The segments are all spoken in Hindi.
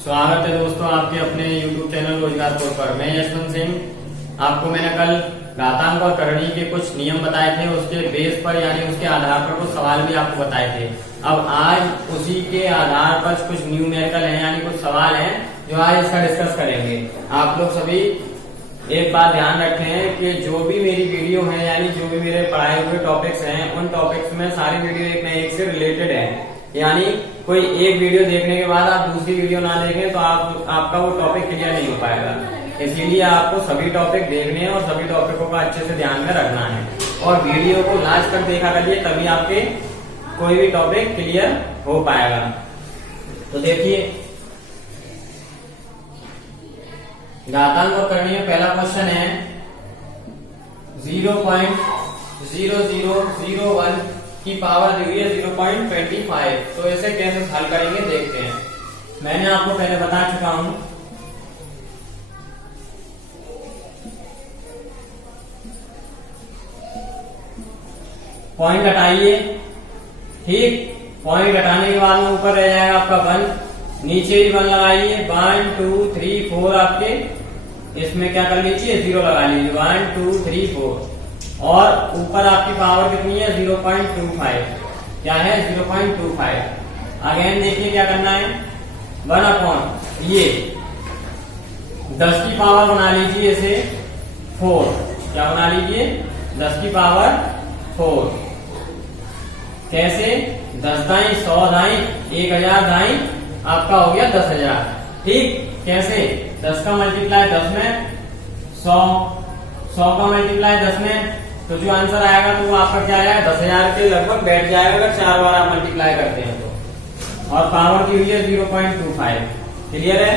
स्वागत है दोस्तों आपके अपने YouTube चैनल रोजगार कोर्स पर। मैं यशवंत सिंह। आपको मैंने कल घातांक और करणी के कुछ नियम बताए थे, उसके बेस पर यानी उसके आधार पर कुछ सवाल भी आपको बताए थे। अब आज उसी के आधार पर कुछ न्यूमेरिकल हैं यानी कुछ सवाल हैं जो आज इसका डिस्कस करेंगे। आप लोग सभी एक बात ध्यान रखें कि जो भी मेरी वीडियो है यानी जो भी मेरे पढ़ाए हुए टॉपिक्स हैं उन टॉपिक्स में सारी वीडियो एक न एक से रिलेटेड है। यानी कोई एक वीडियो देखने के बाद आप दूसरी वीडियो ना देखें तो आपका वो टॉपिक क्लियर नहीं हो पाएगा। इसीलिए आपको सभी टॉपिक देखने हैं और सभी टॉपिकों का अच्छे से ध्यान में रखना है और वीडियो को लास्ट तक देखा करिए, तभी आपके कोई भी टॉपिक क्लियर हो पाएगा। तो देखिए घातांक और करणी में पहला क्वेश्चन है 0.0001 की पावर दी हुई है 0.25। तो इसे कैसे हल करेंगे देखते हैं। मैंने आपको पहले बता चुका हूं पॉइंट हटाइए, ठीक। पॉइंट हटाने के बाद में ऊपर रह जाएगा आपका 1, नीचे भी 1 लगाइए। 1 2 3 4 आपके इसमें क्या कर लीजिए 0 लगा लीजिए। 1 2 3 4 और ऊपर आपकी पावर कितनी है 0.25। क्या है 0.25। अगेन देखिए क्या करना है 1 अपॉन ये 10 की पावर बना लीजिए इसे 4। क्या बना लीजिए 10 की पावर 4। कैसे 10 दाई 100 दाई 1000 दाई आपका हो गया 10,000, ठीक। कैसे 10 का मल्टीप्लाई 10 में 100 का मल्टीप्लाई 10 में, तो जो आंसर आएगा तो वो आपका क्या आएगा 10,000 के लगभग बैठ जाएगा अगर 4 बार आप मल्टीप्लाई करते हैं तो। और पावर की हुई है 0.25। क्लियर है।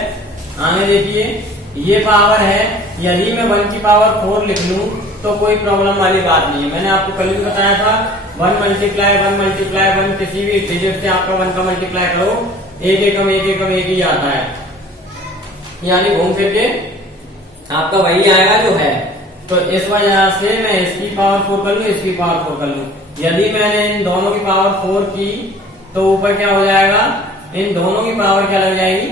आगे देखिए ये पावर है, यदि मैं 1 की पावर 4 लिख लूं तो कोई प्रॉब्लम वाली बात नहीं है। मैंने आपको कल भी बताया था 1 मल्टीप्लाई 1 किसी भी डिजिट से आपका 1 का मल्टीप्लाई करो एक एक ही आता है, यानी घूम फिर के आपका वही आएगा जो है। तो इस वजह से मैं इसकी पावर 4 कर लूं, इसकी पावर 4 कर लूं। यदि मैंने इन दोनों की पावर 4 की तो ऊपर क्या हो जाएगा, इन दोनों की पावर क्या लग जाएगी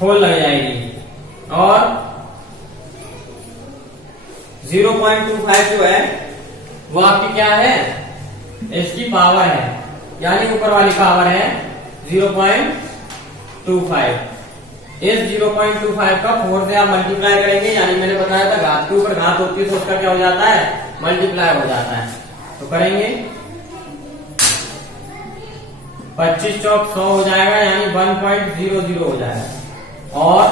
4 लग जाएगी। और 0.25 जो है वो आपकी क्या है इसकी पावर है, यानी ऊपर वाली पावर है 0.25। इस 0.25 का 4 से आप मल्टीप्लाई करेंगे, यानी मैंने बताया था घात के ऊपर घात होती है तो उसका क्या हो जाता है मल्टीप्लाई हो जाता है। तो करेंगे 25 चौक 100 हो जाएगा, यानी 1.00 हो जाएगा। और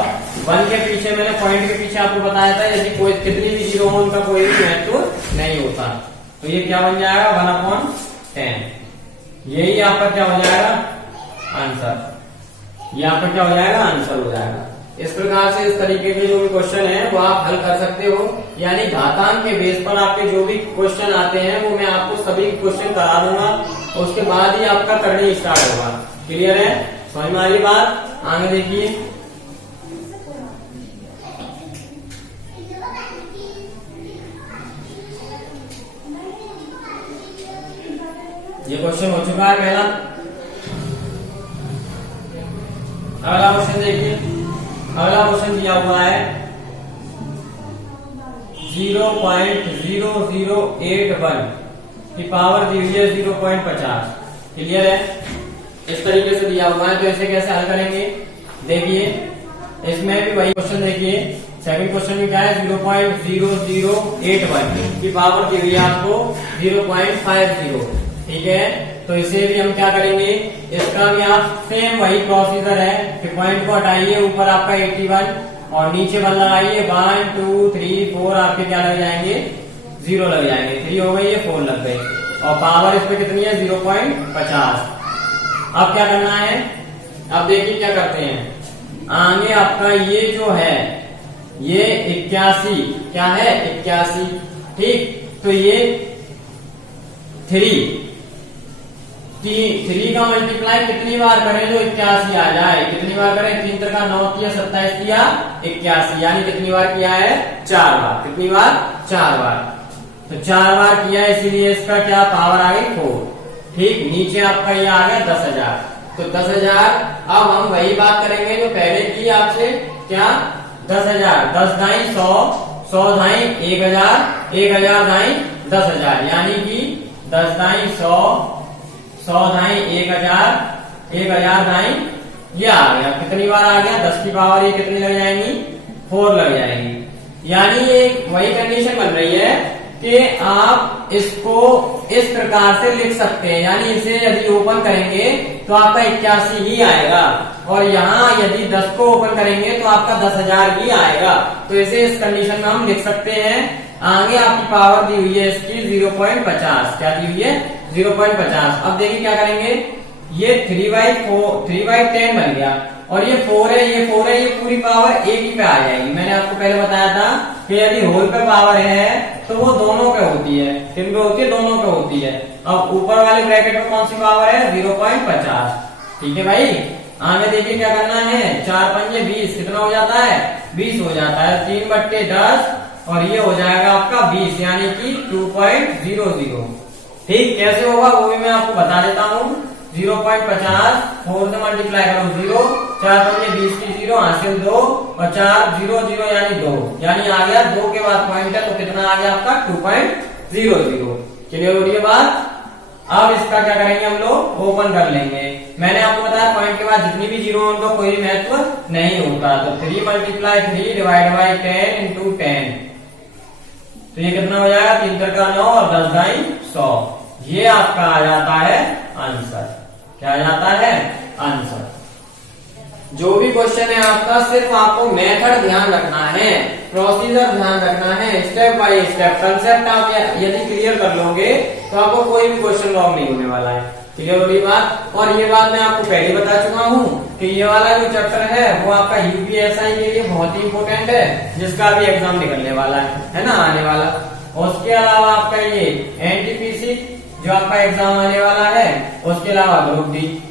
1 के पीछे मैंने पॉइंट के पीछे आपको बताया था यदि कोई कितनी भी जीरो हो उनका कोई भी महत्व नहीं होता। तो ये क्या बन जाएगा 1/10। यही आपका क्या हो जाएगा आंसर। ये आपका क्या हो जाएगा आंसर हो जाएगा। इस प्रकार से इस तरीके के जो भी क्वेश्चन है वो आप हल कर सकते हो। यानी घातांक के बेस पर आपके जो भी क्वेश्चन आते हैं वो मैं आपको सभी क्वेश्चन करा दूंगा, उसके बाद ही आपका करनी स्टार्ट होगा। क्लियर है, समझ में आ रही बात। आगे देखिए ये क्वेश्चन हो चुका है पहला। अगला क्वेश्चन देखिए। अगला क्वेश्चन दिया हुआ है 0.0081 की पावर दी हुई है 0.50। क्लियर है, इस तरीके से दिया हुआ है। तो इसे कैसे हल करेंगे देखिए, इसमें भी वही क्वेश्चन देखिए। सेकंड क्वेश्चन में क्या है 0.0081 की पावर दी हुई है आपको 0.50, ठीक है। तो इसे भी हम क्या करेंगे, इसका भी आप सेम वही प्रोसीजर है कि पॉइंट को हटाइए, ऊपर आपका 81 और नीचे 1 लगाइए। 1 2 3 4 आपके क्या लग जाएंगे 0 लग जाएंगे। 3 हो गई है 4 लग गई और पावर इस पे कितनी है 0.50। अब क्या करना है, अब देखिए क्या करते हैं। आगे आपका ये जो है ये 81 क्या है 81, ठीक। तो ये 3 का मल्टीप्लाई कितनी बार करें जो 81 आ जाए। कितनी बार करें 3 3 9 किया 27 किया 81, यानी कितनी बार किया है 4 बार। कितनी बार 4 बार। तो 4 बार किया, इसीलिए इसका क्या पावर आ गई 4, ठीक, नीचे आपका ये आ गया 10,000। तो 10,000, अब हम वही बात करेंगे जो पहले की आपसे, क्या 10,000, 10 दाई 100, 100 दाई 1,000, 1,000 दाई 10,000, यानी कि 10 दाई 100, 100 दाई 1,000, 1,000 दाई ये आ गया। कितनी बार आ गया? 10 की पावर ये कितनी लग जाएंगी? 4 लग जाएंगी। यानी ये वही कंडीशन बन रही है कि आप इसको इस प्रकार से लिख सकते हैं, यानी इसे यदि ओपन करेंगे तो आपका 81 ही आएगा, और यहाँ यदि 10 को ओपन करेंगे तो आपका 10,000 ही आएगा। तो इसे इस कंडीशन में हम लिख सकते हैं। आगे आपकी पावर दी हुई है इसकी 0.50, क्या दी हुई है? 0.50। अब देखिए क्या करेंगे, ये 3/10 बन गया, और ये 4 है, ये 4 है, ये पूरी पावर एक ही पे आ जाएगी। मैंने आपको पहले बताया था कि यदि होल पे पावर है तो वो दोनों पे होती है। किन पे होती है? दोनों पे होती है। अब ऊपर वाले ब्रैकेट में कौन सी पावर है? 0.50। ठीक है भाई, आगे देखिए क्या करना है। 4 पंजे 20, कितना हो जाता है? 20 हो जाता है। 3/10, और ये हो जाएगा आपका 20, यानी कि 2.00। ठीक, कैसे होगा वो भी मैं आपको बता देता हूँ। 0.50, 4 से मल्टीप्लाई करो 0, 4 पंजे 20 की 0, हासिल 2, और 4 0 0 यानी 2, यानी आ गया 2 के बाद पॉइंट है तो कितना आ गया आपका? 2.00। क्लियर हो रही है बात? अब इसका क्या करेंगे हम लोग? ओपन कर लेंगे। मैंने आपको बताया पॉइंट के बाद जितनी भी जीरो उनका कोई भी महत्व नहीं होता। तो 3 × 3 डिवाइड बाई 10 इंटू 10, तो ये कितना हो जाएगा? 3 का 9 और 10 दाई 100। ये आपका आ जाता है आंसर। क्या आ जाता है? आंसर। जो भी क्वेश्चन है आपका, सिर्फ आपको मेथड ध्यान रखना है, प्रोसीजर ध्यान रखना है, स्टेप बाय स्टेप। कंसेप्ट आप यदि क्लियर कर लोगे तो आपको कोई भी क्वेश्चन रॉन्ग नहीं होने वाला है। क्लियर हो रही बात? और ये बात मैं आपको पहले बता चुका हूँ कि ये वाला जो चैप्टर है वो आपका यूपीएसआई के लिए बहुत ही इंपॉर्टेंट है, जिसका भी एग्जाम निकलने वाला है ना, आने वाला। और उसके अलावा आपका ये एनटीपीसी जो आपका एग्जाम आने वाला है, उसके अलावा ग्रुप डी।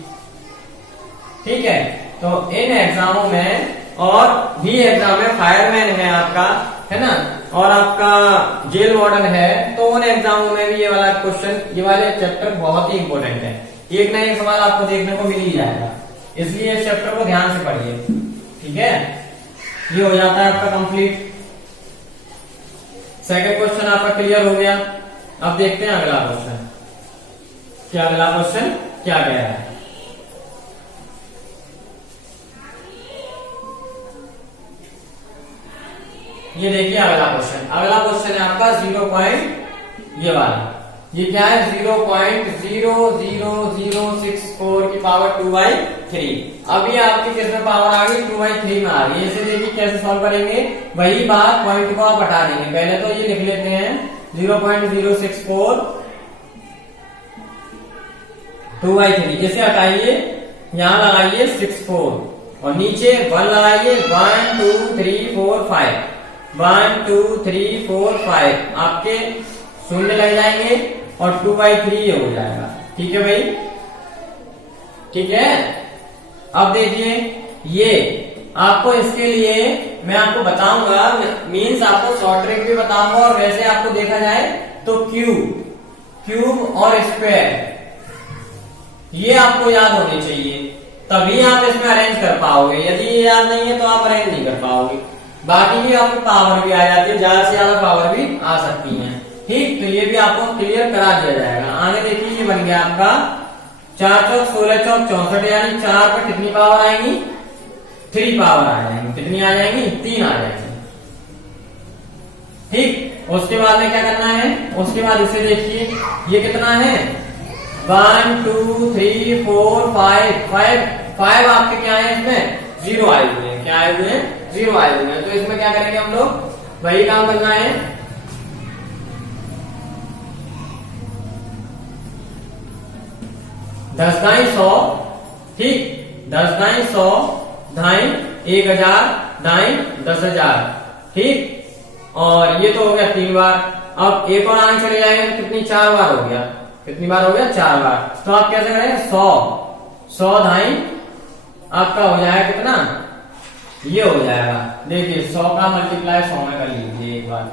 ठीक है, तो इन एग्जामों में, और भी एग्जाम में फायरमैन है आपका, है ना, और आपका जेल वार्डन है, तो उन एग्जामों में भी ये वाला क्वेश्चन, ये वाले चैप्टर बहुत ही इंपॉर्टेंट है। एक ना एक सवाल आपको देखने को मिल ही जाएगा, इसलिए इस चैप्टर को ध्यान से पढ़िए। ठीक है, ये हो जाता है आपका कंप्लीट। सेकंड क्वेश्चन आपका क्लियर हो गया। अब देखते हैं अगला क्वेश्चन। क्या अगला क्वेश्चन क्या कह रहा है? ये देखिए अगला क्वेश्चन। अगला क्वेश्चन है आपका 0. ये वाला, ये क्या है? 0.00064 की पावर 2/3। अभी आपकी किसमें पावर आ गई? 2/3 में आ गई। इसे देखिए कैसे सॉल्व करेंगे। वही बात, पॉइंट को आप हटा देंगे। पहले तो ये लिख लेते हैं 0.064 2/3। इसे हटाइए, यहां लगाइए 64, और नीचे 1 लगाइए। 1 2 3 4 5, 1 2 3 4 5 आपके शून्य लग जाएंगे, और 2/3 ये हो जाएगा। ठीक है भाई? ठीक है। अब देखिए, ये आपको इसके लिए मैं आपको बताऊंगा, मीन्स आपको शॉर्ट ट्रिक भी बताऊंगा, और वैसे आपको देखा जाए तो क्यूब और स्क्वायर ये आपको याद होने चाहिए, तभी आप इसमें अरेंज कर पाओगे। यदि ये याद नहीं है तो आप अरेंज नहीं कर पाओगे। बाकी भी आपको पावर भी आ जाती है, ज्यादा से ज्यादा पावर भी आ सकती है। ठीक, तो ये भी आपको क्लियर करा दिया जाएगा। आगे देखिए, ये बन गया आपका 4 चौक 16 चौक 64, यानी 4 पर कितनी पावर आएंगी? 3 पावर आ जाएंगी। कितनी आ जाएंगी? 3 आ जाएंगी। ठीक, उसके बाद में क्या करना है? उसके बाद इसे देखिए, ये कितना है? 1 2 3 4 5 आपके क्या है? इसमें 0 आए हुए हैं। क्या आए हुए हैं? 0 आए हुए हैं। तो इसमें क्या करेंगे हम लोग? वही काम करना है। 10 दाई 100, ठीक, 10 दाई 100, दाई 1000, दाई 10,000। ठीक, और ये तो हो गया 3 बार। अब एक और आगे चले जाएंगे तो कितनी? 4 बार हो गया। कितनी बार हो गया? 4 बार। तो आप कैसे करेंगे? 100 दाई आपका हो जाएगा कितना? ये हो जाएगा, देखिए 100 का मल्टीप्लाई 100 में कर लीजिए एक बार।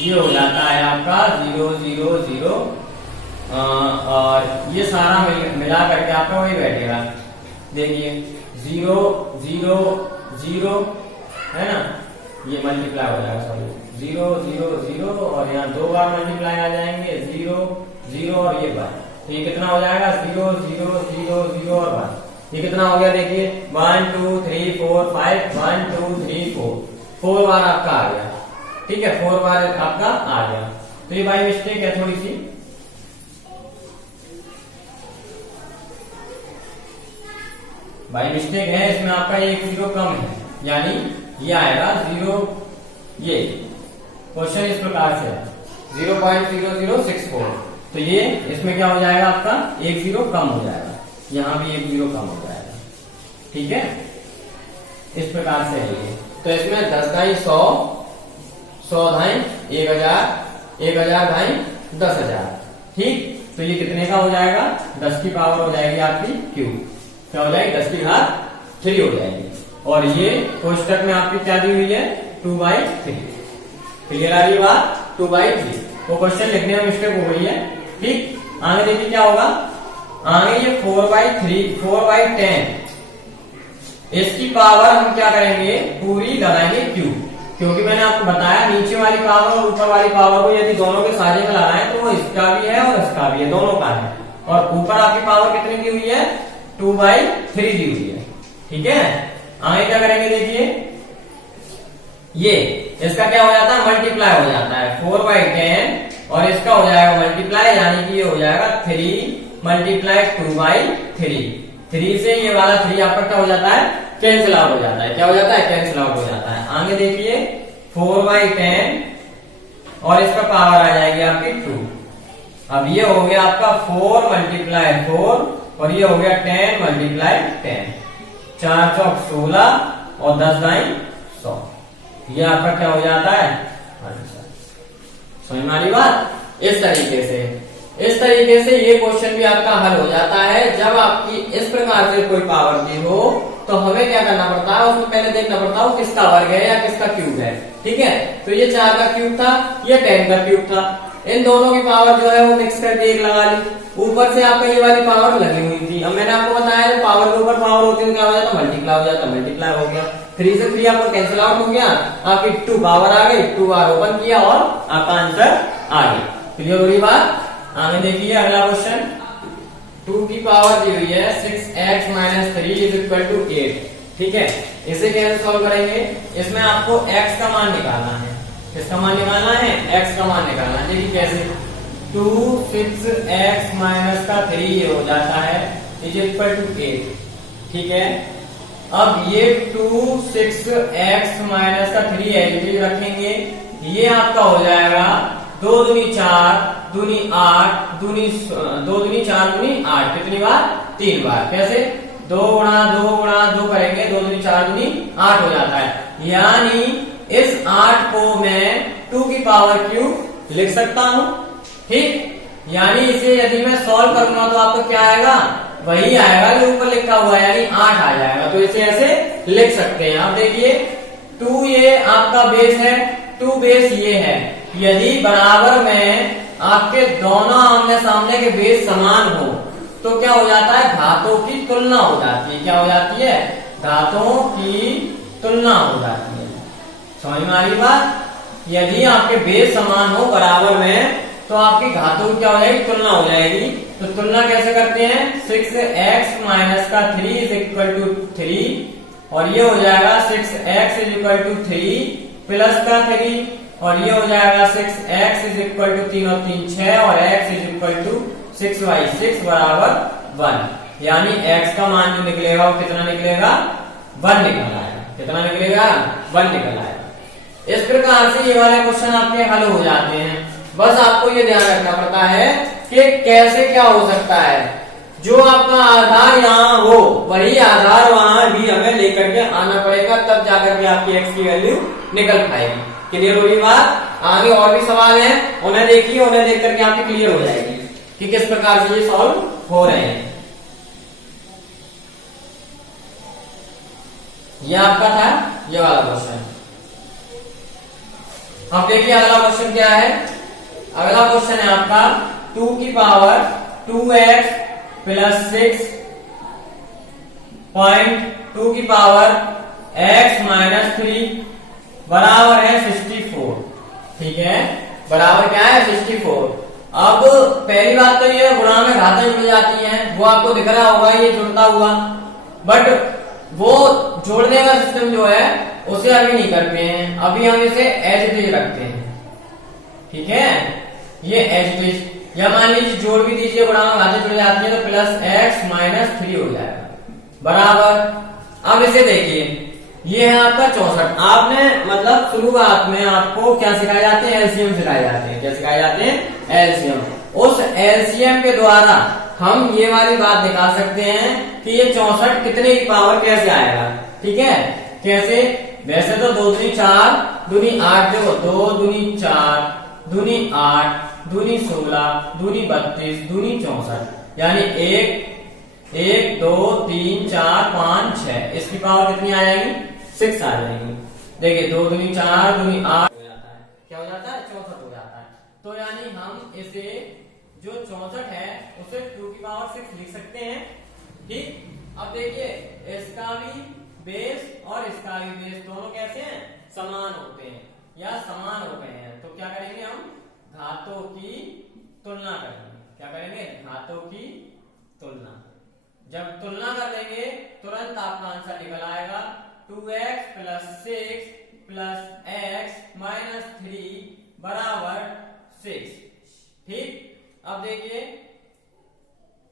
ये हो जाता है आपका 0 0 0 और ये सारा मिला करके आपका वही बैठेगा। देखिए 0 0 0 है ना, ये मल्टीप्लाई हो जाएगा, सॉरी 0 0 0 और यहाँ 2 बार मल्टीप्लाई आ जाएंगे 0 0 और ये बार, तो ये कितना हो जाएगा 0 0 0 0 और बार। ये कितना हो गया देखिए 1 2 3 4 5 1 2 3 4 बार आपका आ गया। ठीक है, 4 बार आपका आ गया। तो ये बाई मिस्टेक है थोड़ी सी, बाई मिस्टेक है, इसमें आपका एक 0 कम है, यानी ये आएगा 0। ये क्वेश्चन इस प्रकार से है 0.0064, तो ये इसमें क्या हो जाएगा आपका एक 0 कम हो जाएगा, यहां भी एक 0 कम हो जाएगा। ठीक है, इस प्रकार से है ये। तो इसमें 10 दाई 100, 100 दाई 1000, 1000 दाई 10,000। ठीक, तो ये कितने का हो जाएगा 10 की पावर हो जाएगी आपकी क्यूब, क्या हो जाएगी 10 की घात 3 हो जाएगी। और ये कोष्टक में आपकी क्या दी हुई है 2/3। क्लियर आ रही है बात, 2/3। वो क्वेश्चन लिखने में मिस्टेक हो गई है। ठीक, आगे देखिए क्या होगा, आगे ये 4/3 4/10, इसकी पावर हम क्या करेंगे पूरी लगाएंगे क्यूब, क्योंकि मैंने आपको बताया नीचे वाली पावर और ऊपर वाली पावर को यदि दोनों के साझे में लगाएं तो वो इसका भी है और इसका भी है, दोनों का है। और ऊपर आपकी पावर कितनी दी हुई है 2/3 दी हुई है। ठीक है, आगे क्या करेंगे देखिए, ये इसका क्या हो जाता है मल्टीप्लाई हो जाता है 4/10 और इसका हो जाएगा मल्टीप्लाई, यानी कि ये हो जाएगा 3 मल्टीप्लाई 2/3। 3 से ये वाला 3 आपका क्या हो जाता है कैंसिल आउट हो जाता है, क्या हो जाता है कैंसिल आउट हो जाता है। आगे देखिए 4/10 और इसका पावर आ जाएगी आपकी 2। अब ये हो गया आपका 4 मल्टीप्लाई 4 और ये हो गया 10 मल्टीप्लाई 10, 4 चौक 16 और 10 दाई 100। ये आपका क्या हो जाता है आंसर। समझ में आ रही बात। इस तरीके से ये क्वेश्चन भी आपका हल हो जाता है। जब आपकी इस प्रकार से कोई पावर दी हो तो हमें क्या करना पड़ता है, उसमें पहले देखना पड़ता है किसका वर्ग है या किसका क्यूब है। ठीक है, तो ये 4 का क्यूब था, ये 10 का क्यूब था, इन दोनों की पावर जो है वो मिक्स करके एक लगा ली। ऊपर से आपका ये वाली पावर लगी हुई थी। अब मैंने आपको बताया पावर के ऊपर पावर होती है तो क्या हो जाता मल्टीप्लाई हो जाता, मल्टीप्लाई हो गया, 3 से 3 आपका कैंसिल आउट हो गया, आपकी 2 पावर आ गई, 2 बार ओपन किया और आपका आंसर आ गया। क्लियर हो रही बात। आगे देखिए अगला क्वेश्चन, 2 की पावर दी हुई है 6x - 3 = 8। ठीक है, इसे कैसे सॉल्व करेंगे, इसमें आपको x का मान निकालना है। किसका मान निकालना है, x का मान निकालना है। देखिए कैसे, 2 6x - 3 हो जाता है = 8। ठीक है, अब ये 2 6x - 3 है, ये रखेंगे, ये आपका हो जाएगा 2 दूनी 4 दूनी 8 2 दूनी 4 दूनी 8, कितनी बार 3 बार। कैसे 2 गुणा 2 गुणा 2 करेंगे, 2 दूनी 4 दूनी 8 हो जाता है। यानी इस 8 को मैं 2 की पावर क्यूब लिख सकता हूं। ठीक, यानी इसे यदि मैं सॉल्व करूंगा तो आपको क्या आएगा, वही आएगा जो ऊपर लिखा हुआ है, यानी 8 आ जाएगा। तो इसे ऐसे लिख सकते हैं। आप देखिए 2 ये आपका बेस है, 2 बेस ये है। यदि बराबर में आपके दोनों आमने सामने के बेस समान हो तो क्या हो जाता है, घातों की तुलना हो जाती है। क्या हो जाती है, घातों की तुलना हो जाती है। समझ में आ रही बात। यदि आपके बेस समान हो बराबर में तो आपकी घातों की क्या हो जाएगी, तुलना हो जाएगी। तो तुलना कैसे करते हैं, 6x - 3 = 3 और ये हो जाएगा 6x = 3 प्लस का 3 और ये हो जाएगा 6x = 3 और 3 6 और x = 6y 6 = 1। यानी x का मान जो निकलेगा वो कितना निकलेगा, 1 निकल आएगा। कितना निकलेगा, 1 निकल आएगा। इस प्रकार से ये वाले क्वेश्चन आपके हल हो जाते हैं। बस आपको ये ध्यान रखना पड़ता है कि कैसे क्या हो सकता है, जो आपका आधार यहाँ हो वही आधार वहां भी हमें लेकर के आना पड़ेगा, तब जाकर के आपकी x की वैल्यू निकल पाएगी। क्लियर हो रही बात। आगे और भी सवाल हैं, उन्हें देखिए, उन्हें देख करके आपकी क्लियर हो जाएगी कि किस प्रकार से ये सॉल्व हो रहे हैं। ये आपका था ये वाला क्वेश्चन। अब देखिए अगला क्वेश्चन क्या है। अगला क्वेश्चन है आपका 2 की पावर 2x प्लस 6 पॉइंट 2 की पावर x माइनस 3 बराबर है 64। ठीक है, बराबर क्या है 64। अब पहली बात तो ये गुणा में घातें जुड़ जाती हैं, वो आपको दिख रहा होगा ये जुड़ता हुआ, बट वो जोड़ने का सिस्टम जो है उसे अभी नहीं करते हैं, अभी हम इसे एज इट इज रखते हैं। ठीक है, ये एज इट इज, या मान लीजिए जोड़ भी दीजिए, गुणा में घातें जुड़ जाती है तो प्लस x माइनस 3 हो जाएगा बराबर। अब इसे देखिए, ये है आपका 64। आपने मतलब शुरुआत में आपको क्या सिखाए जाते हैं, एलसीएम सिखाए जाते हैं। क्या सिखाए जाते हैं, एलसीएम। उस एलसीएम के द्वारा हम ये वाली बात दिखा सकते हैं कि ये 64 कितने की पावर कैसे आएगा। ठीक है, कैसे, वैसे तो 2 दूनी 4 दूनी 8, देखो 2 दूनी 4 दूनी 8 दूनी 16 दूनी 32 दूनी 64, यानी 1 2 3 4 5 6, इसकी पावर कितनी आ जाएगी, 6 आ जाएगी। देखिए 2 दूनी 4 दूनी 8 हो जाता है, क्या हो जाता है, 64 हो जाता है। तो यानी हम इसे जो 64 है उसे 2 की पावर 6 लिख सकते हैं। ठीक, अब देखिए इसका भी बेस और इसका भी बेस दोनों कैसे हैं, समान होते हैं या समान हो गए हैं। तो क्या करेंगे, हम घातों की तुलना करेंगे। क्या करेंगे, घातों की तुलना। जब तुलना कर देंगे तुरंत आपका आंसर निकल आएगा, 2x plus 6 plus x minus 3 बराबर 6। ठीक, अब देखिए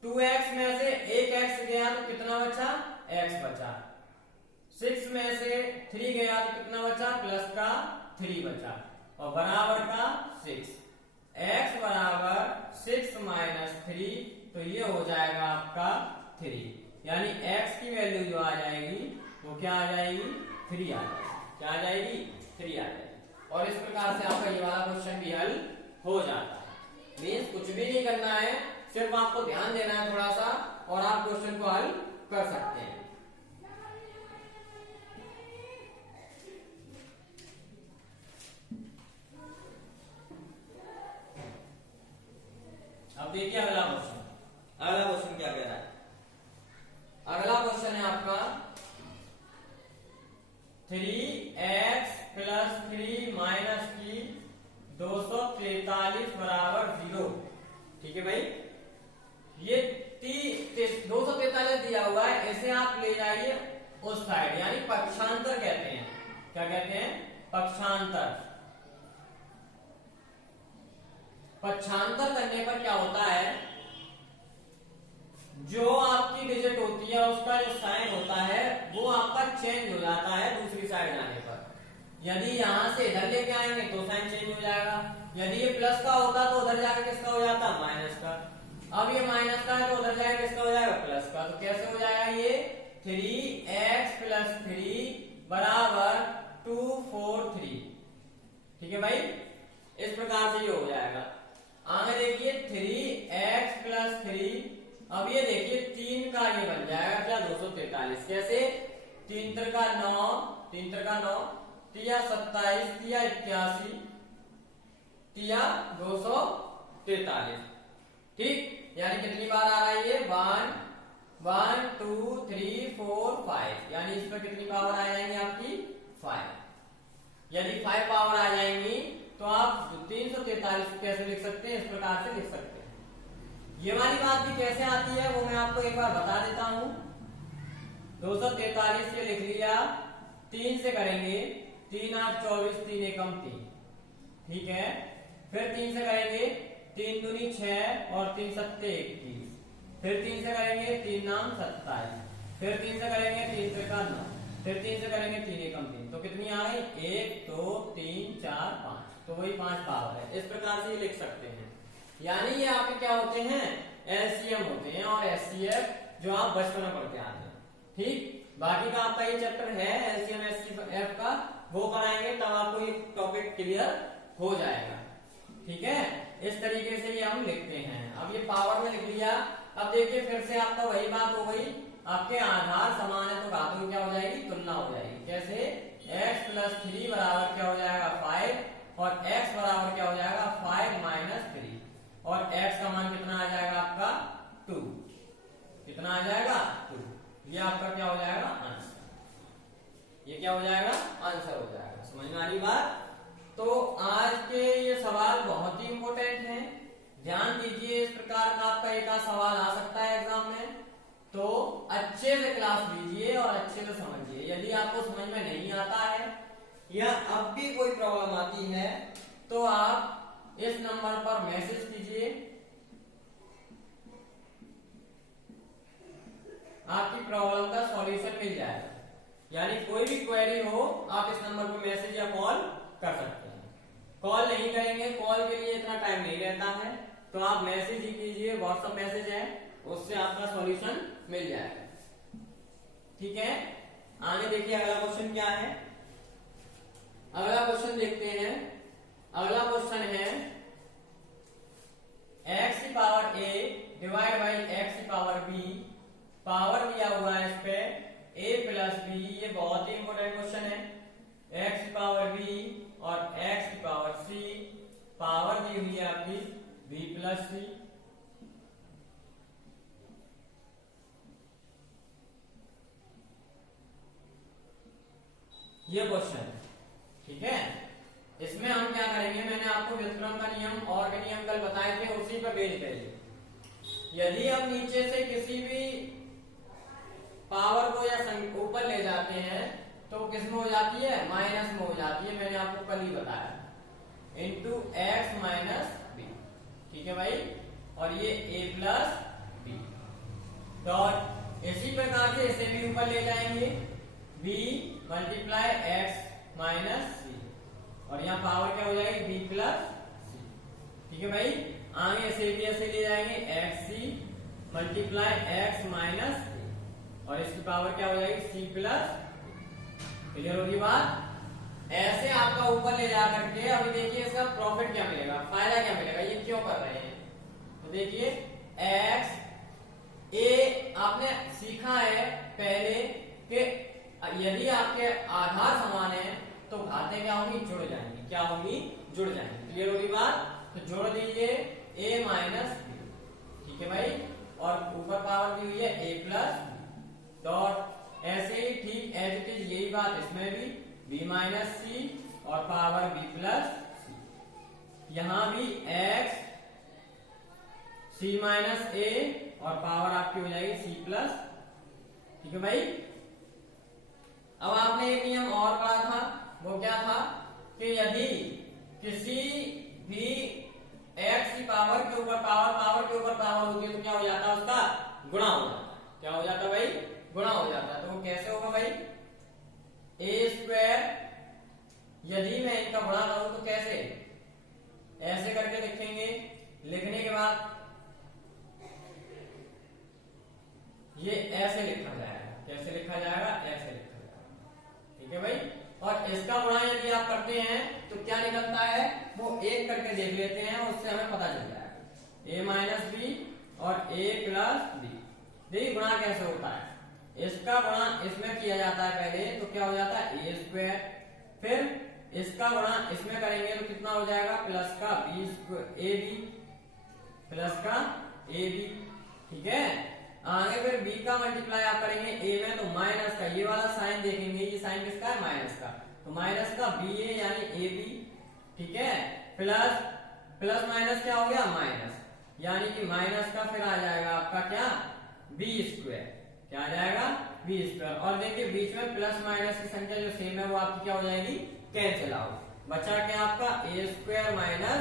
2x में से एक x गया तो कितना बचा, x बचा। 6 में से 3 गया तो कितना बचा, प्लस का 3 बचा, और बराबर का 6। x बराबर 6 माइनस 3, तो ये हो जाएगा आपका 3, यानी x की वैल्यू जो आ जाएगी वो क्या आ जाएगी, 3 आ जाएगी। क्या आ जाएगी, 3 आ जाएगी। और इस प्रकार से आपका ये वाला क्वेश्चन भी हल हो जाता है। मीन्स कुछ भी नहीं करना है, सिर्फ आपको ध्यान देना है थोड़ा सा, और आप क्वेश्चन को हल कर सकते हैं। अब देखिए अगला क्वेश्चन। अगला क्वेश्चन क्या कह रहा है, अगला क्वेश्चन है आपका 3x प्लस 3 माइनस की 243 बराबर 0। ठीक है भाई, ये 243 दिया हुआ है, इसे आप ले जाइए उस साइड, यानी पक्षांतर कहते हैं। क्या कहते हैं, पक्षांतर। पक्षांतर करने पर क्या होता है, जो आपकी डिजिट होती है उसका जो साइन होता है वो आपका चेंज हो जाता है दूसरी साइड जाने पर। यदि यहां से इधर लेके आएंगे तो साइन चेंज हो जाएगा, यदि ये प्लस का होता तो उधर जाकर किसका हो जाता, माइनस का। अब ये माइनस का है तो उधर जाकर किसका हो जाएगा, प्लस का। तो कैसे हो जाएगा, ये 3x प्लस 3 बराबर 243। ठीक है भाई, इस प्रकार से ये हो जाएगा। आगे देखिए 3x प्लस 3, अब ये देखिए 3 का ये बन जाएगा क्या, 243। कैसे, 3 त्रिका 9, 3 त्रिका 9, तिया 27, तिया 81, तिया 243। ठीक, यानी कितनी बार आ रहा है ये, 1 2 3 4 5, यानी इस पर कितनी पावर आ जाएंगी आपकी, 5। यदि 5 पावर आ जाएंगी तो आप 343 कैसे लिख सकते हैं, इस प्रकार से लिख सकते हैं। ये वाली बात भी कैसे आती है वो मैं आपको एक बार बता देता हूं। 243 ये लिख लिया, 3 से करेंगे, 3 8 24, 3 एकम 3। ठीक है, फिर 3 से करेंगे, 3 दूनी 6 और 3 सत्ते 21, फिर 3 से करेंगे, 3 नाम 27, फिर 3 से करेंगे, 3 त्रिका 9, फिर 3 से करेंगे, 3 एकम 3। तो कितनी आ गई, 1 2 3 4 5, तो वही 5 पावर है। इस प्रकार से ये लिख सकते हैं। यानी ये आपके क्या होते हैं, एलसीएम होते हैं और एचसीएफ जो आप बचपन में पढ़ते आते हैं। ठीक, बाकी का आपका ये चैप्टर है एलसीएम एचसीएफ का, वो कराएंगे तब आपको ये टॉपिक क्लियर हो जाएगा। ठीक है, इस तरीके से ये हम लिखते हैं। अब ये पावर में लिख लिया। अब देखिए फिर से आपका वही बात हो गई, आपके आधार समान है तो घातों की क्या हो जाएगी, तुलना हो जाएगी। कैसे, x प्लस 3 बराबर क्या हो जाएगा 5, और x बराबर क्या हो जाएगा 5 माइनस 3, और x का मान कितना आ जाएगा आपका 2। कितना आ जाएगा 2। ये आपका क्या हो जाएगा आंसर। ये क्या हो जाएगा आंसर हो जाएगा। समझ में आ रही बात। तो आज के ये सवाल बहुत ही इंपॉर्टेंट हैं, ध्यान दीजिए। इस प्रकार का आपका एक आध सवाल आ सकता है एग्जाम में, तो अच्छे से क्लास लीजिए और अच्छे से समझिए। यदि आपको समझ में नहीं आता है या अब भी कोई प्रॉब्लम आती है तो आप इस नंबर पर मैसेज कीजिए, आपकी प्रॉब्लम का सॉल्यूशन मिल जाएगा। यानी कोई भी क्वेरी हो आप इस नंबर पर मैसेज या कॉल कर सकते हैं। कॉल नहीं करेंगे, कॉल के लिए इतना टाइम नहीं रहता है, तो आप मैसेज ही कीजिए, व्हाट्सएप मैसेज है, उससे आपका सॉल्यूशन मिल जाएगा। ठीक है, आगे देखिए अगला क्वेश्चन क्या है। अगला क्वेश्चन देखते हैं। अगला क्वेश्चन है x की power a divide by x की पावर b, पावर दिया हुआ है इस पे a प्लस b। ये बहुत ही इंपॉर्टेंट क्वेश्चन है। x की पावर b और x की पावर c, पावर दी हुई है आपकी b प्लस c। ये क्वेश्चन है, ठीक है। इसमें हम क्या करेंगे, मैंने आपको व्युत्क्रम का नियम और के नियम कल बताए थे, उसी पर बेस करिए। यदि हम नीचे से किसी भी पावर को या ऊपर ले जाते हैं तो किस में हो जाती है, माइनस में हो जाती है। मैंने आपको कल ही बताया, इंटू एक्स माइनस बी। ठीक है भाई, और ये a प्लस बी डॉट, इसी प्रकार से इसे भी ऊपर ले जाएंगे, b मल्टीप्लाई एक्स माइनस सी, और यहाँ पावर क्या हो जाएगी b प्लस सी। ठीक है भाई, आगे इसे भी ऐसे ले जाएंगे x C multiply x minus सी, और इसकी पावर क्या हो जाएगी c प्लस। क्लियर होगी बात। ऐसे आपका ऊपर ले जा करके अभी देखिए इसका प्रॉफिट क्या मिलेगा, फायदा क्या मिलेगा, ये क्यों कर रहे हैं। तो देखिए एक्स ए आपने सीखा है पहले कि यदि आपके आधार समान है तो घातें क्या होंगी, जुड़ जाएंगी। क्या होंगी, जुड़ जाएंगी। क्लियर होगी बात। तो जोड़ दीजिए a माइनस बी। ठीक है भाई, और ऊपर पावर दी हुई है a प्लस डॉट, ऐसे ही ठीक एज इट इज यही बात इसमें भी, b माइनस सी और पावर b प्लस सी। यहां भी x c माइनस a और पावर आपकी हो जाएगी c प्लस। ठीक है भाई। अब आपने एक नियम और पढ़ा था, वो क्या था कि यदि किसी भी x की पावर के ऊपर पावर के ऊपर पावर होती है तो क्या हो जाता है, उसका गुणा हो जाता है। क्या हो जाता है भाई, गुणा हो जाता है। तो वो कैसे होगा भाई, ए स्क्वायर, यदि मैं इनका गुणा करूं तो कैसे, ऐसे करके लिखेंगे। लिखने के बाद ये ऐसे लिखा जाएगा। कैसे लिखा जाएगा, ऐसे लिखा जाएगा। ठीक है भाई, और इसका गुणा यदि आप करते हैं तो क्या निकलता है, वो एक करके देख लेते हैं, उससे हमें पता चल जाएगा। a माइनस बी और a प्लस बी। देखिए गुणा कैसे होता है, इसका गुणा इसमें किया जाता है पहले, तो क्या हो जाता है a स्क्वायर, फिर इसका गुणा इसमें करेंगे तो कितना हो जाएगा, प्लस का b square a b, plus का a b। ठीक है, आगे फिर b का मल्टीप्लाई आप करेंगे a में, तो माइनस का ये वाला साइन देखेंगे, ये साइन किसका है, माइनस का, तो माइनस का b a यानी a b। ठीक है, प्लस प्लस माइनस क्या हो गया, माइनस, यानी कि माइनस का फिर आ जाएगा आपका क्या, b स्क्वायर। क्या आ जाएगा, b स्क्वायर। और देखिए बीच में प्लस माइनस की संख्या जो सेम है वो आपकी क्या हो जाएगी, कैंसिल आउट। बचा क्या आपका, a square minus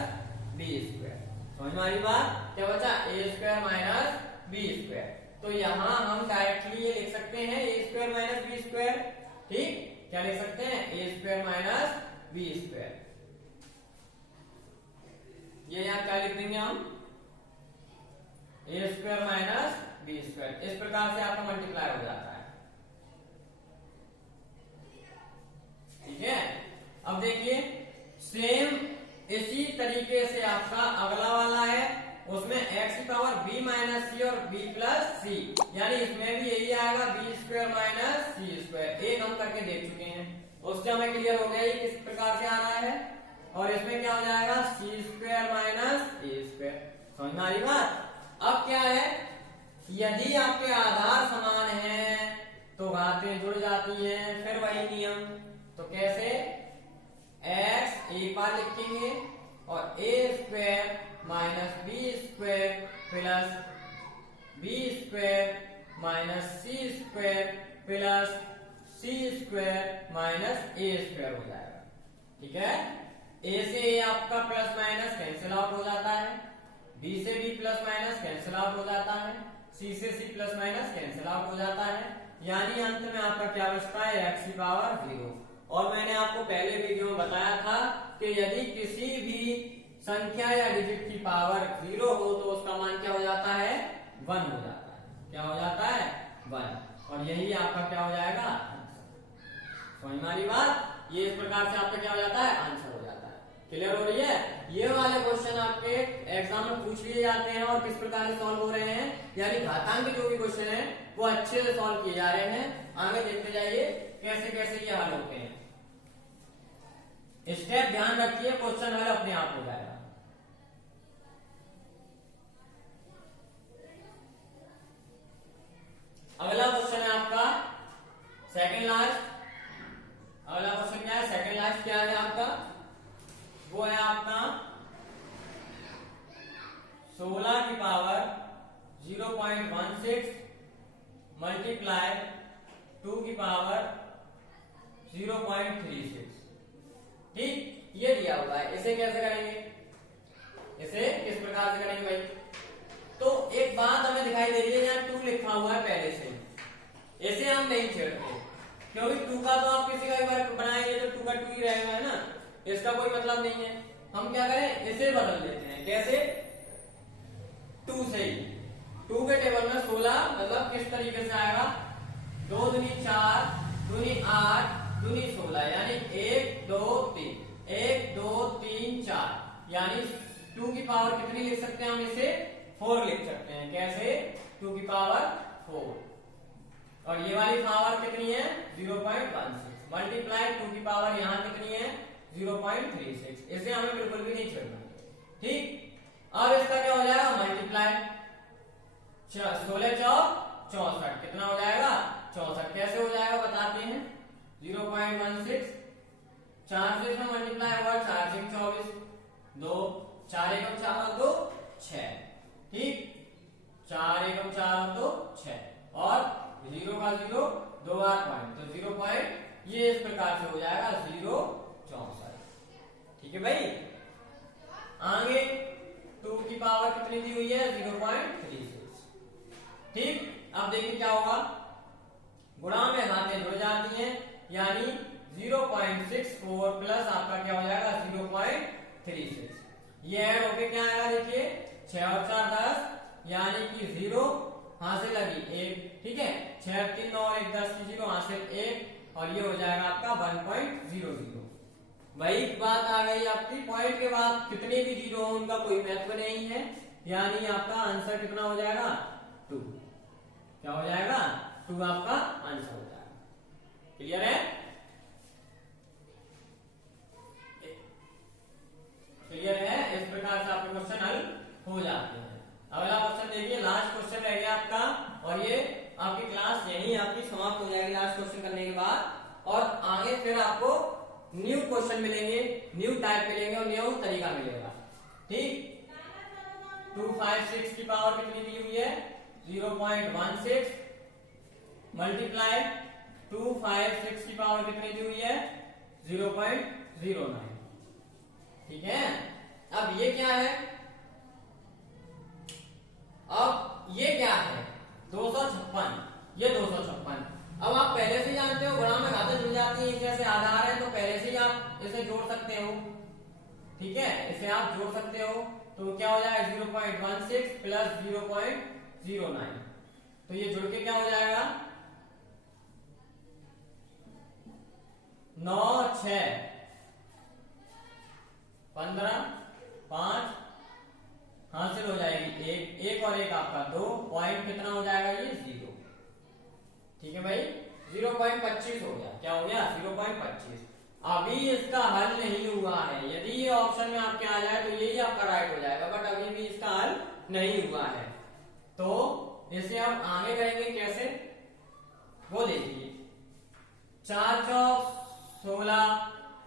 b square. समझ में आ रही बात, क्या बचा, a square minus b square. तो यहां हम डायरेक्टली ये लिख सकते हैं a square minus b square. ठीक, क्या लिख सकते हैं, a square minus b square. ये यहां क्या लिख देंगे हम, a square minus b square. इस प्रकार से आपका मल्टीप्लाई हो जाता है। ठीक है, अब देखिए सेम इसी तरीके से आपका अगला वाला है, उसमें x की पावर b माइनस सी और b प्लस सी, यानी इसमें भी यही आएगा b square minus C square. एक हम करके देख चुके हैं, उससे हमें क्लियर हो गया ये किस प्रकार से आ रहा है। और इसमें क्या हो जाएगा, c square minus a square. समझ में आ रही बात। अब क्या है, यदि आपके आधार समान है तो घातें जुड़ जाती हैं, फिर वही नियम। तो कैसे, x एक बार लिखेंगे और a square minus B square plus B square minus C square plus C square minus A square हो जाएगा। ठीक है, a से a आपका प्लस माइनस कैंसिल आउट हो जाता है, b से b plus minus cancel out हो जाता है, c से c plus minus cancel out हो जाता है, यानी अंत में आपका क्या बचता है, x की पावर 0। और मैंने आपको पहले वीडियो में बताया था कि यदि किसी भी संख्या या डिजिट की पावर 0 हो तो उसका मान क्या हो जाता है, 1 हो जाता है। क्या हो जाता है, 1। और यही आपका क्या हो जाएगा, आंसर। समझ में आ रही बात। ये इस प्रकार से आपका क्या हो जाता है, आंसर हो जाता है। क्लियर हो रही है। ये वाले क्वेश्चन आपके एग्जाम में पूछ लिए जाते हैं और किस प्रकार से सॉल्व हो रहे हैं, यानी घातांक के जो भी क्वेश्चन है वो अच्छे से सॉल्व किए जा रहे हैं। आगे देखते जाइए कैसे कैसे ये हल होते हैं। स्टेप ध्यान रखिए, क्वेश्चन हल अपने आप हो जाएगा। अगला क्वेश्चन है आपका सेकंड लास्ट। अगला क्वेश्चन क्या है, सेकंड लास्ट क्या है आपका, वो है आपका 16 की पावर 0.16 मल्टीप्लाई 2 की पावर 0.36। ठीक, ये दिया हुआ है। इसे कैसे करेंगे, इसे किस प्रकार से करेंगे भाई। तो एक बात हमें दिखाई दे रही है, यहाँ 2 लिखा हुआ है पहले से, इसे हम नहीं छेड़ते क्योंकि 2 का तो आप किसी का भी वर्ग बनाएंगे तो 2 का 2 ही रहेगा, है ना, इसका कोई मतलब नहीं है। हम क्या करें, इसे बदल देते हैं। कैसे, 2 से ही 2 के टेबल में 16 मतलब किस तरीके से आएगा, 2 दूनी 4 दूनी 8 दूनी 16, यानी 1 2 3 1 2 3 4, यानी 2 की पावर कितनी लिख सकते हैं हम, इसे 4 लिख सकते हैं। कैसे, 2 की पावर 4। और ये वाली पावर कितनी है, 0.16 मल्टीप्लाई 2 की पावर यहां कितनी है, 0.36। इसे हमें बिल्कुल भी नहीं छोड़ना। ठीक, अब इसका क्या हो जाएगा, मल्टीप्लाई 16 चौक 64, कितना हो जाएगा, 64। कैसे हो जाएगा बताते हैं, 0.16 4 से इसमें मल्टीप्लाई हुआ, 4 से 24 2 4 एकम 4 2 6। ठीक, 4 एकम 4 2 6 और 0 का 0 2 बार पॉइंट, तो 0 पॉइंट, ये इस प्रकार से हो जाएगा 0.64। ठीक है भाई। आगे 2 की पावर कितनी दी हुई है, 0.36। ठीक, अब देखिए क्या होगा, गुणा में घातें जुड़ जाती हैं, यानी 0.64 प्लस आपका क्या हो जाएगा, 0.36। ये ऐड होके क्या आएगा, देखिए 6 और 4 10, यानी कि 0 हासिल लगी 1। ठीक है, 6 3 9 और 1 10 की 0 हासिल 1, और ये हो जाएगा आपका 1.00। वही बात आ गई आपकी, पॉइंट के बाद कितने भी जीरो हो उनका कोई महत्व नहीं है, यानी आपका आंसर कितना हो जाएगा, 2। क्या हो जाएगा, 2 आपका आंसर हो जाएगा। क्लियर है, क्लियर है। इस प्रकार से आपके क्वेश्चन हल हो जाते हैं। अगला क्वेश्चन देखिए, लास्ट क्वेश्चन रह गया आपका, और ये आपकी क्लास यही आपकी समाप्त हो जाएगी लास्ट क्वेश्चन करने के बाद। और आगे फिर आपको न्यू क्वेश्चन मिलेंगे, न्यू टाइप मिलेंगे और न्यू तरीका मिलेगा। ठीक, 2 5 6 की पावर कितनी दी हुई है, 0.16 मल्टीप्लाई 2 5 6 की पावर कितनी दी हुई है, 0.09। ठीक है, अब ये क्या है, अब ये क्या है, 256, ये 256। अब आप पहले से जानते हो गुणा में घातें जुड़ जाती हैं, जैसे आधार है तो पहले से ही आप इसे जोड़ सकते हो। ठीक है, इसे आप जोड़ सकते हो, तो क्या हो जाएगा, 0.16 प्लस 0.09, तो ये जुड़ के क्या हो जाएगा, 9 6 15 5 हासिल हो जाएगी 1 और 1 आपका 2, पॉइंट कितना हो जाएगा, ये 0। ठीक है भाई, 0.25 हो गया। क्या हो गया, 0.25। अभी इसका हल नहीं हुआ है। यदि ये ऑप्शन में आपके आ जाए तो यही आपका राइट हो जाएगा, बट अभी भी इसका हल नहीं हुआ है। तो इसे हम आगे करेंगे कैसे, वो देखिए। 4 चौक 16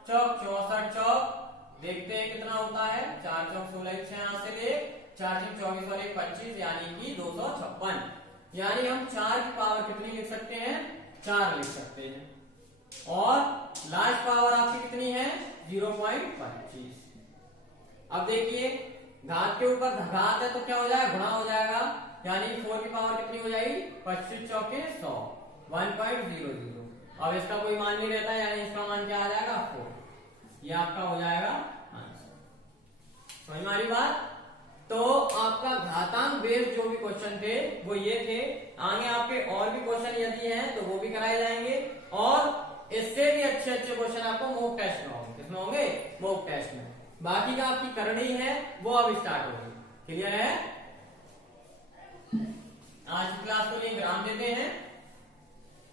चौक 64 चौक, देखते हैं कितना होता है। 4 चौक 16 6 से ले 4 चौक 24 और 1 25 यानी कि 256। यानी हम 4 की पावर कितनी लिख सकते हैं, 4 लिख सकते हैं। और लास्ट पावर आपकी कितनी है, 0.25। अब देखिए घात के ऊपर घात है तो क्या हो जाएगा, गुणा हो जाएगा। यानी 4 की पावर कितनी हो जाएगी, 25 चौके 100, 1.00। अब इसका कोई मान नहीं रहता, यानी इसका मान क्या आ जाएगा, 4। ये आपका हो जाएगा आंसर। समझ में आ रही बात। तो आपका घातांक बेस्ड जो भी क्वेश्चन थे वो ये थे। आगे आपके और भी क्वेश्चन यदि हैं तो वो भी कराए जाएंगे, और इससे भी अच्छे अच्छे क्वेश्चन आपको मॉक टेस्ट में होंगे। किसमें होंगे, मॉक टेस्ट में। बाकी का आपकी करनी है वो अब स्टार्ट होगी। क्लियर है। आज की क्लास को लिए विराम देते हैं।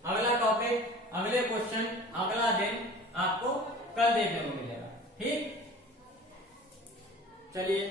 अगला टॉपिक, अगले क्वेश्चन, अगला दिन आपको कल देखने को मिलेगा। ठीक, चलिए।